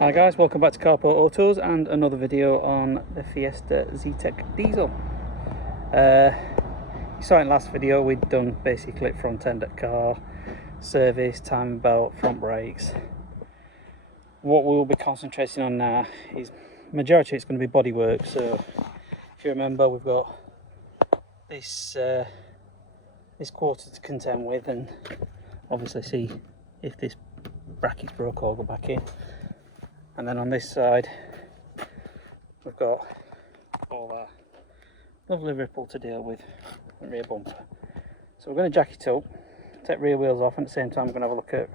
Hi guys, welcome back to Copart Autos and another video on the Fiesta Zetec diesel. You saw in the last video we'd done basically front end at car, service, timing belt, front brakes. What we will be concentrating on now is majority it's going to be bodywork. So if you remember, we've got this this quarter to contend with, and obviously see if this bracket's broke or go back in. And then on this side, we've got all that lovely ripple to deal with, and rear bumper. So we're going to jack it up, take rear wheels off, and at the same time we're going to have a look at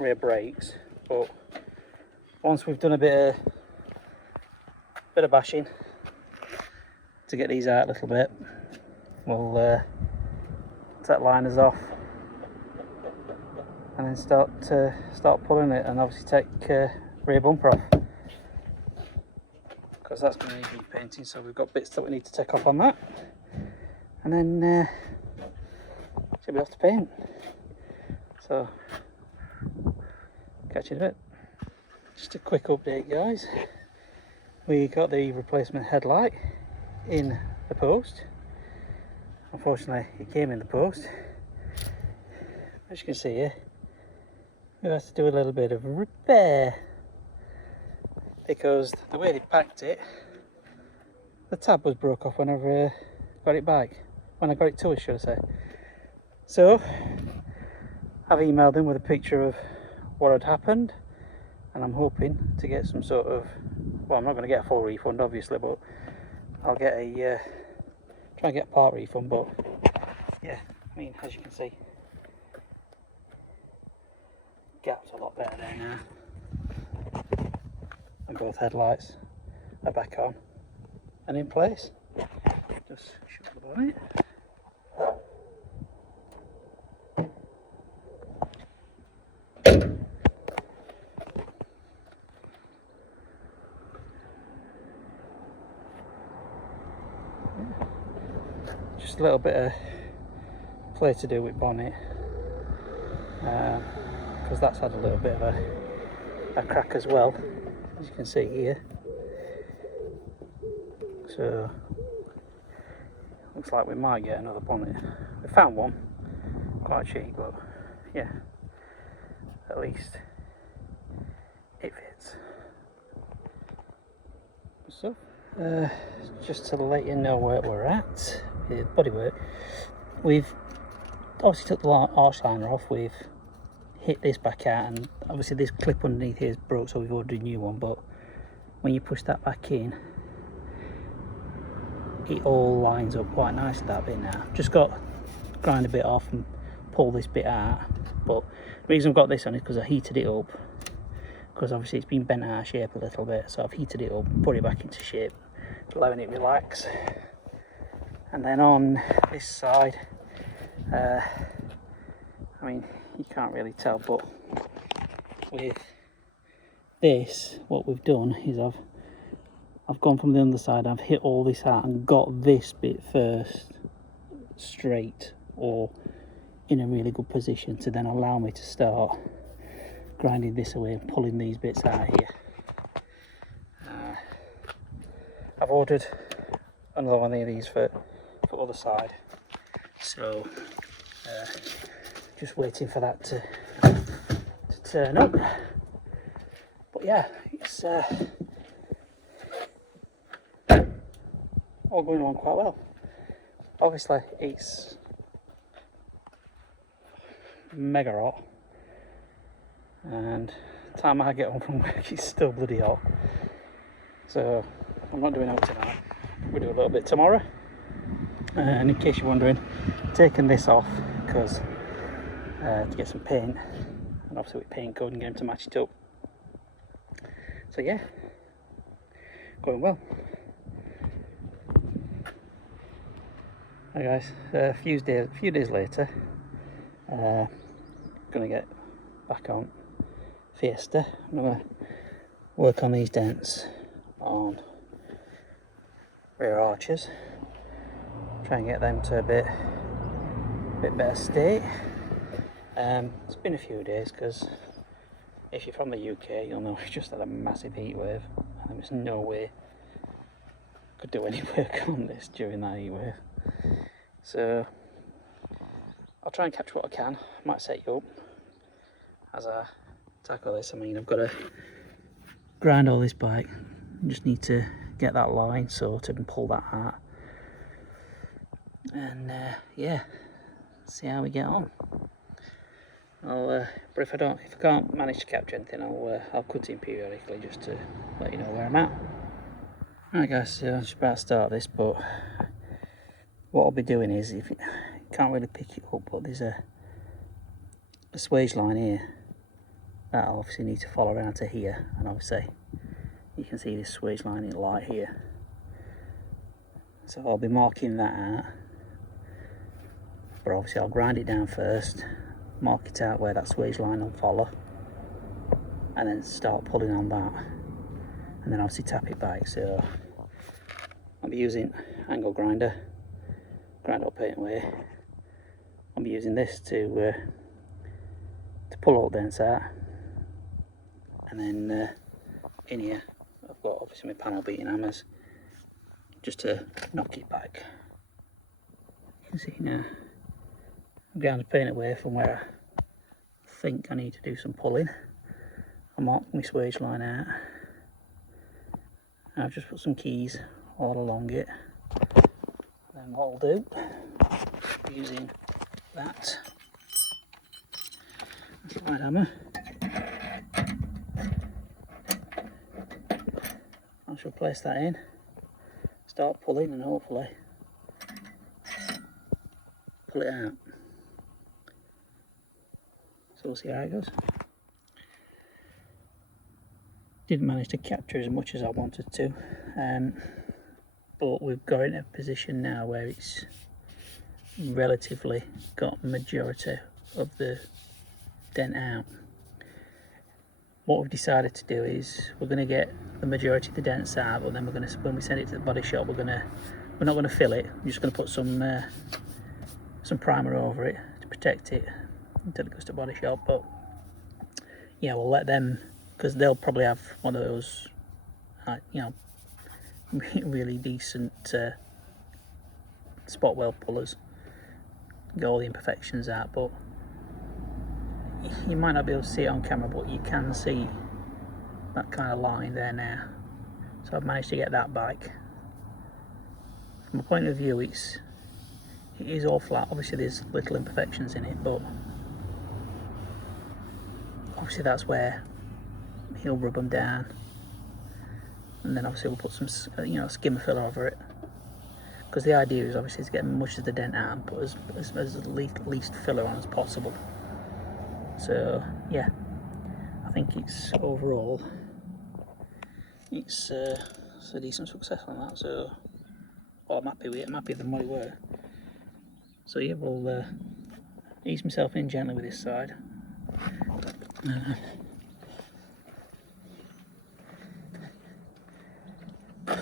rear brakes. But once we've done a bit of bashing to get these out a little bit, we'll take liners off and then start pulling it, and obviously take rear bumper off, because that's going to need repainting. So we've got bits that we need to take off on that, and then should be off to paint. So catch you in a bit. Just a quick update, guys. We got the replacement headlight in the post. Unfortunately, it came in the post. As you can see here, we have to do a little bit of repair, because the way they packed it, the tab was broke off when I got it back, when I got it to us, should I say. So I've emailed them with a picture of what had happened, and I'm hoping to get some sort of, well, I'm not going to get a full refund obviously, but I'll get a try and get a part refund. But yeah, I mean, as you can see, gap's a lot better there now, and both headlights are back on and in place. Just shut the bonnet. Just a little bit of play to do with bonnet, because that's had a little bit of a crack as well, as you can see here. So looks like we might get another bonnet. We found one quite cheap, but yeah, at least it fits. So just to let you know where we're at with bodywork, we've obviously took the arch liner off, we've hit this back out, and obviously this clip underneath here is broke, so we've ordered a new one. But when you push that back in, it all lines up quite nicely, that bit now. Just got to grind a bit off and pull this bit out. But the reason I've got this on is because I heated it up, because obviously it's been bent out of shape a little bit, so I've heated it up, put it back into shape, allowing it relax. And then on this side, I mean, you can't really tell, but with this, what we've done is I've gone from the underside, I've hit all this out and got this bit first straight or in a really good position to then allow me to start grinding this away and pulling these bits out here. I've ordered another one of these for other side, so just waiting for that to turn up. But yeah, it's all going on quite well. Obviously it's mega hot, and the time I get home from work it's still bloody hot, so I'm not doing out tonight. We'll do a little bit tomorrow. And in case you're wondering, taking this off because to get some paint, and obviously with paint code and get them to match it up. So yeah, going well. Hi guys, a few days later, gonna get back on Fiesta. I'm gonna work on these dents on rear arches, try and get them to a bit better state. It's been a few days because if you're from the UK, you'll know we just had a massive heat wave, and there was no way I could do any work on this during that heat wave. So I'll try and catch what I can. I might set you up as I tackle this. I mean, I've got to grind all this bike. I just need to get that line sorted and pull that out. And yeah, see how we get on. But if I can't manage to capture anything, I'll cut in periodically just to let you know where I'm at. Right guys, so I'm just about to start this, but what I'll be doing is, if you can't really pick it up, but there's a swage line here that I obviously need to follow around to here, and obviously you can see this swage line in light here. So I'll be marking that out, but obviously I'll grind it down first, mark it out where that swage line will follow, and then start pulling on that, and then obviously tap it back. So I'll be using angle grinder, grind up paint away. I'll be using this to pull all the dents out, and then in here I've got obviously my panel beating hammers just to knock it back. You can see now I'm going to paint away from where I think I need to do some pulling. I marked my swage line out, and I've just put some keys all along it. Then what I'll do, using that slide hammer, I shall place that in, start pulling, and hopefully pull it out. So we'll see how it goes. Didn't manage to capture as much as I wanted to, but we've got in a position now where it's relatively got majority of the dent out. What we've decided to do is we're going to get the majority of the dents out, but then we're going to, when we send it to the body shop, we're not going to fill it. We're just going to put some primer over it to protect it until it goes to body shop. But yeah, we'll let them, because they'll probably have one of those you know, really decent spot weld pullers, get all the imperfections out. But you might not be able to see it on camera, but you can see that kind of line there now. So I've managed to get that back. From a point of view, it is all flat. Obviously there's little imperfections in it, but obviously that's where he'll rub them down, and then obviously we'll put some skimmer filler over it, because the idea is obviously to get as much of the dent out and put as least filler on as possible. So yeah, I think it's overall it's a decent success on that. So I'm happy with it. I'm happy with the bodywork. So yeah, we'll ease myself in gently with this side.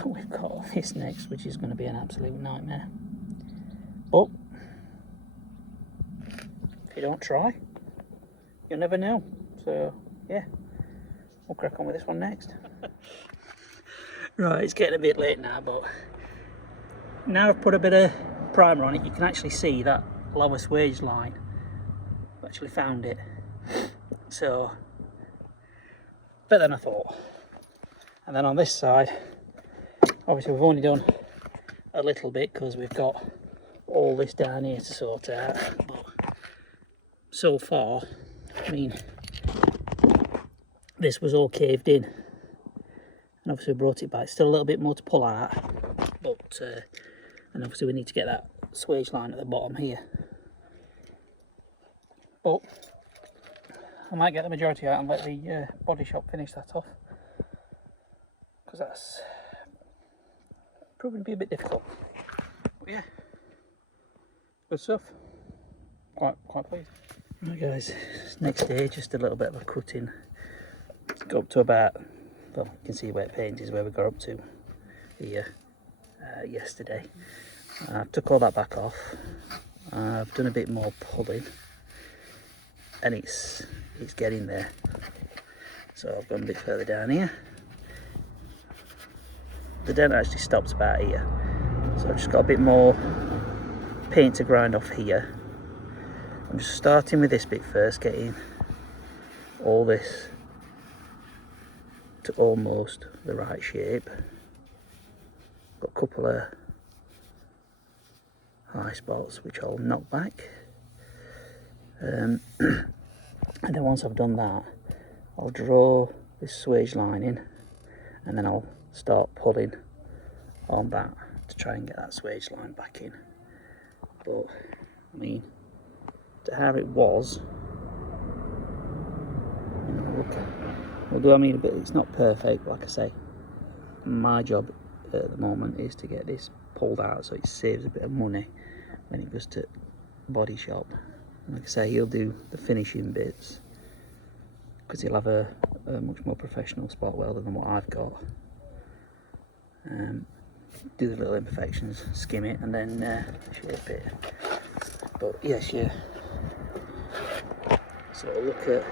We've got this next, which is going to be an absolute nightmare. But if you don't try, you'll never know. So yeah, we'll crack on with this one next. Right, it's getting a bit late now, but now I've put a bit of primer on it, you can actually see that lower swage line. I've actually found it. So better than I thought. And then on this side, obviously we've only done a little bit because we've got all this down here to sort out, but so far, I mean, this was all caved in, and obviously we brought it back. Still a little bit more to pull out, but and obviously we need to get that swage line at the bottom here. But I might get the majority out and let the body shop finish that off, because that's proving to be a bit difficult. But yeah, good stuff. Quite pleased. Right guys, next day, just a little bit of a cutting. Go up to about, well, you can see where paint is, where we got up to here yesterday. I took all that back off. I've done a bit more pulling, and it's getting there. So I've gone a bit further down here. The dent actually stops about here, so I've just got a bit more paint to grind off here. I'm just starting with this bit first, getting all this to almost the right shape. Got a couple of high spots which I'll knock back, and then once I've done that, I'll draw this swage line in, and then I'll start pulling on that to try and get that swage line back in. But I mean, to how it was, you know, look at, although I mean, but it's not perfect. Like I say, my job at the moment is to get this pulled out so it saves a bit of money when it goes to body shop. And like I say, he'll do the finishing bits because he'll have a much more professional spot welder than what I've got. Do the little imperfections, skim it, and then shape it. But yes, yeah. So look at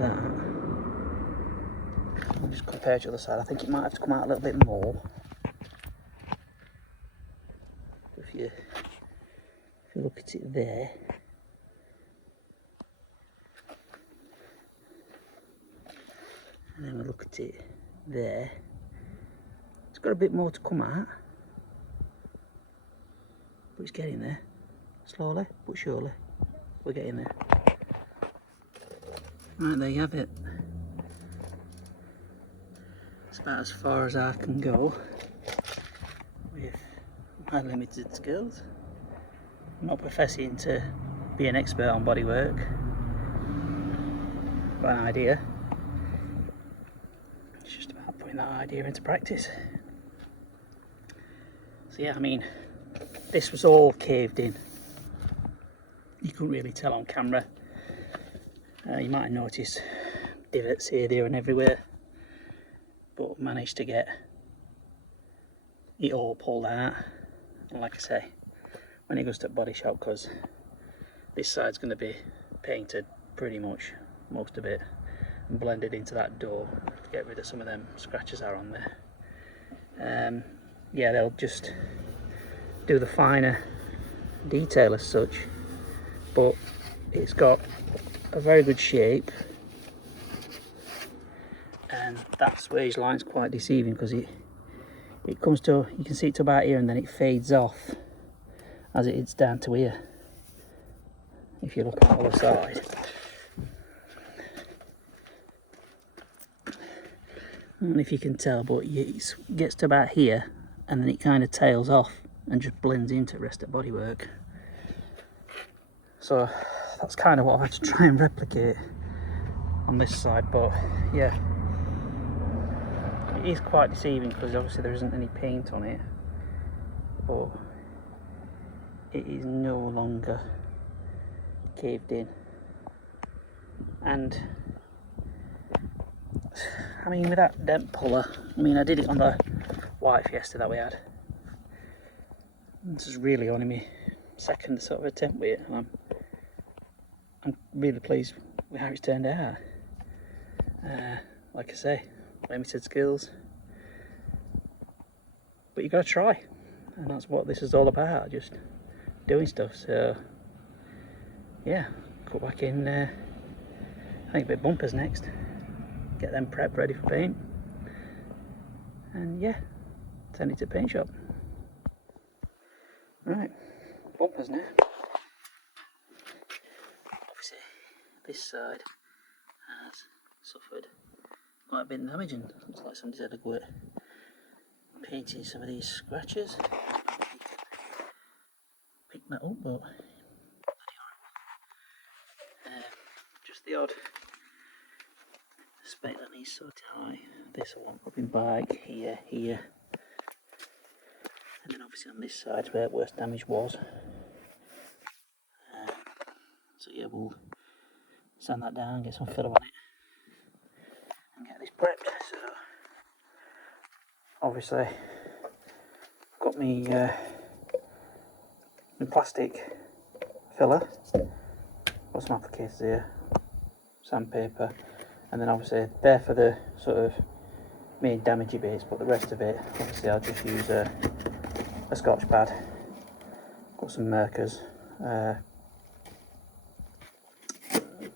that. I'll just compare to the other side. I think it might have to come out a little bit more. If you look at it there, and then we look at it there, it's got a bit more to come out, but it's getting there, slowly but surely. We're getting there. Right, there you have it. It's about as far as I can go with my limited skills. I'm not professing to be an expert on bodywork. Got an idea. It's just about putting that idea into practice. So yeah, I mean, this was all caved in. You couldn't really tell on camera. You might have noticed divots here, there and everywhere, but managed to get it all pulled out. And like I say, when it goes to body shop, because this side's going to be painted pretty much most of it and blended into that door to get rid of some of them scratches that are on there. Yeah, they'll just do the finer detail as such, but it's got a very good shape, and that swage line's quite deceiving because it comes to, you can see it to about here and then it fades off as it's down to here. If you look on the other side, I don't know if you can tell, but it gets to about here and then it kind of tails off and just blends into the rest of the bodywork. So that's kind of what I had to try and replicate on this side, but yeah, it is quite deceiving because obviously there isn't any paint on it, but it is no longer caved in. And I mean, with that dent puller, I mean, I did it on the white Fiesta that we had. This is really only my second sort of attempt with it, and I'm really pleased with how it's turned out. Like I say, limited skills, but you got to try, and that's what this is all about, just doing stuff. So yeah, cut back in, I think a bit of bumpers next, get them prepped ready for paint, and yeah, send it to the paint shop. Right, bumpers now. Obviously this side has suffered quite a bit of damage, and looks like somebody's had a go at painting some of these scratches. Pick that up, but just the odd speck that needs sorted out. This one up in back, here, and then obviously on this side where worst damage was. So yeah, we'll sand that down, get some filler on it, and get this prepped. So obviously got me my plastic filler, got some applicators here, sandpaper, and then obviously they're for the sort of main damagey bits, but the rest of it obviously I'll just use a Scotch pad, got some markers,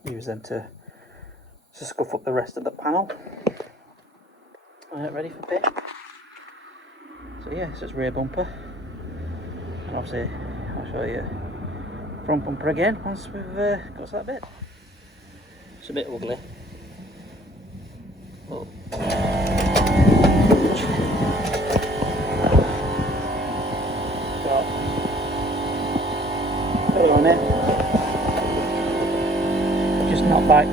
use them to scuff up the rest of the panel. Ready for pit. So yeah, so it's rear bumper, and obviously I'll show you front bumper again once we've got to that bit. It's a bit ugly. Oh. Got filler on it. Just knock back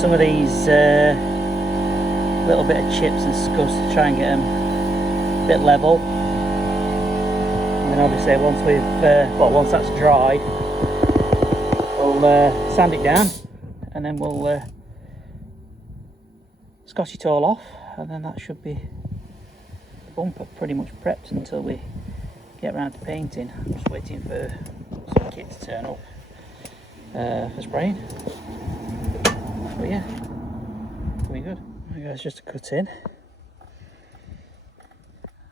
some of these little bit of chips and scuffs to try and get them a bit level. And then obviously once we've once that's dried, we'll sand it down, and then we'll scotch it all off, and then that should be the bumper pretty much prepped until we get around to painting. I'm just waiting for some kit to turn up for spraying. But yeah, it'll be good. Right guys, just to cut in.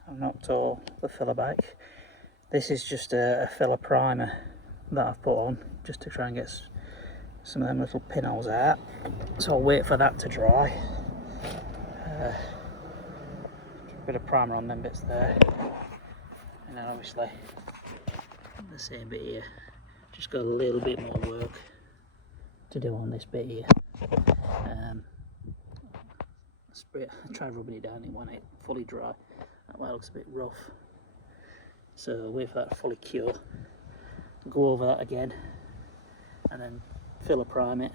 I've knocked all the filler back. This is just a filler primer that I've put on just to try and get some of them little pinholes out. So I'll wait for that to dry. A bit of primer on them bits there, and then obviously the same bit here. Just got a little bit more work to do on this bit here. I try rubbing it down when it's fully dry. That way it looks a bit rough. So wait for that to fully cure. Go over that again, and then filler prime it.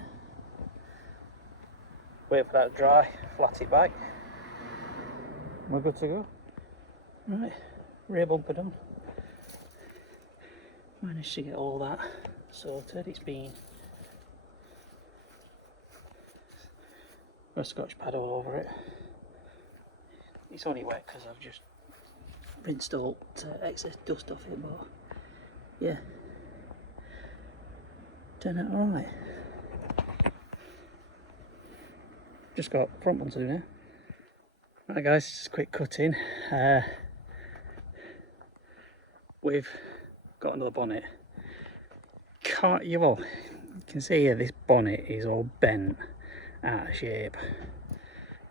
Wait for that to dry, flat it back. We're good to go. Right, rear bumper done. Managed to get all that sorted. It's been a Scotch pad all over it. It's only wet because I've just rinsed all excess dust off it, but yeah, turned out alright. Just got front one to do now. Right guys, just a quick cut in. We've got another bonnet. You can see here this bonnet is all bent out of shape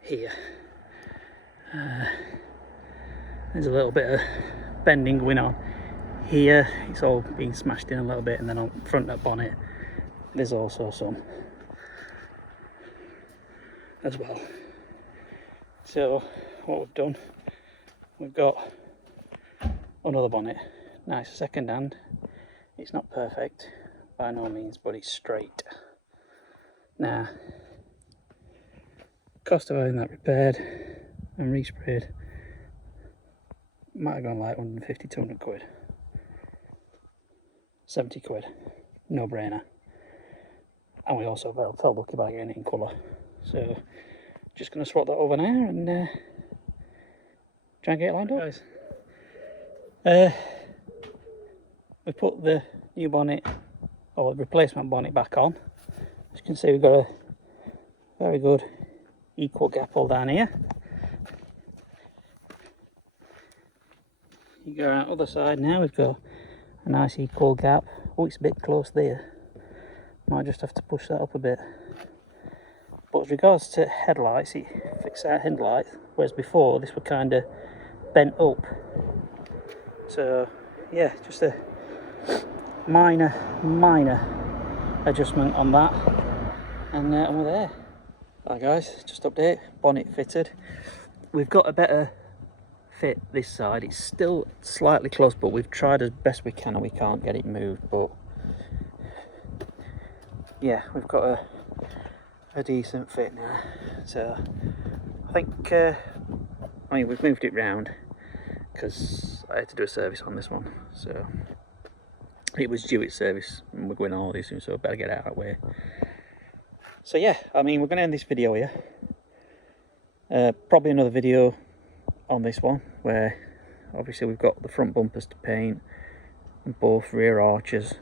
here. There's a little bit of bending going on here. It's all been smashed in a little bit, and then on front of the bonnet there's also some as well. So what we've done, we've got another bonnet. Now it's a second hand. It's not perfect by no means, but it's straight. Now, cost of having that repaired and resprayed might have gone like 150, 200 quid. 70 quid, no brainer. And we also felt lucky about getting it in colour. So just going to swap that over now and try and get it lined up. Guys, we put the new bonnet, or the replacement bonnet, back on. As you can see, we've got a very good equal gap all down here. You go around the other side now, we've got a nice equal gap. Oh, it's a bit close there. Might just have to push that up a bit. But as regards to headlights, it fixed our headlights, whereas before this were kind of bent up. So yeah, just a minor adjustment on that, and we're there. Right guys, just update, bonnet fitted. We've got a better fit this side. It's still slightly close, but we've tried as best we can and we can't get it moved. But yeah, we've got a decent fit now. So I think I mean, we've moved it round because I had to do a service on this one, so it was due its service and we're going on holiday soon, so I better get out of the way. So yeah, I mean, we're going to end this video here. Probably another video on this one where obviously we've got the front bumpers to paint and both rear arches.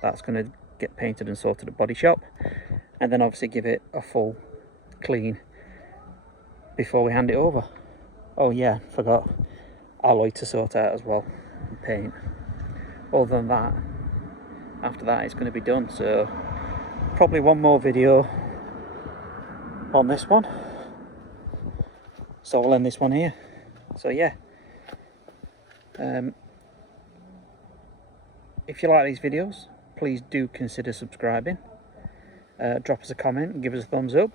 That's going to get painted and sorted at body shop, and then obviously give it a full clean before we hand it over. Oh yeah, forgot alloy to sort out as well, paint. Other than that, after that it's going to be done. So probably one more video on this one, so I'll end this one here. So yeah, if you like these videos, please do consider subscribing. Drop us a comment and give us a thumbs up,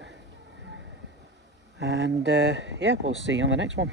and yeah, we'll see you on the next one.